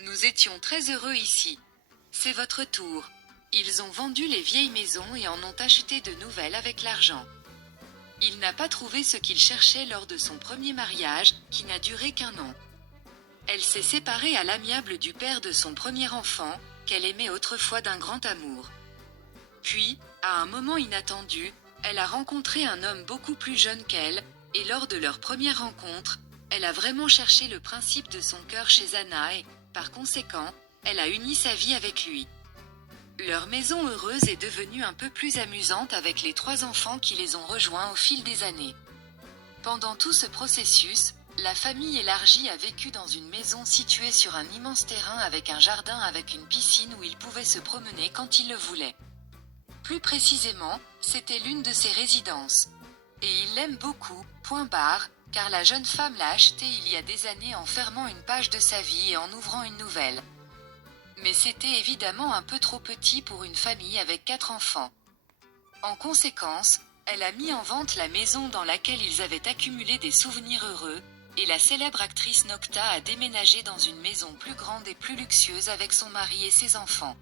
Nous étions très heureux ici. C'est votre tour. Ils ont vendu les vieilles maisons et en ont acheté de nouvelles avec l'argent. Il n'a pas trouvé ce qu'il cherchait lors de son premier mariage, qui n'a duré qu'1 an. Elle s'est séparée à l'amiable du père de son premier enfant, qu'elle aimait autrefois d'un grand amour. Puis, à un moment inattendu, elle a rencontré un homme beaucoup plus jeune qu'elle, et lors de leur première rencontre, elle a vraiment cherché le principe de son cœur chez Anna et, par conséquent, elle a uni sa vie avec lui. Leur maison heureuse est devenue un peu plus amusante avec les 3 enfants qui les ont rejoints au fil des années. Pendant tout ce processus, la famille élargie a vécu dans une maison située sur un immense terrain avec un jardin avec une piscine où ils pouvaient se promener quand ils le voulaient. Plus précisément, c'était l'une de ses résidences. Et il l'aime beaucoup, point barre, car la jeune femme l'a acheté il y a des années en fermant une page de sa vie et en ouvrant une nouvelle. Mais c'était évidemment un peu trop petit pour une famille avec 4 enfants. En conséquence, elle a mis en vente la maison dans laquelle ils avaient accumulé des souvenirs heureux, et la célèbre actrice Nocta a déménagé dans une maison plus grande et plus luxueuse avec son mari et ses enfants.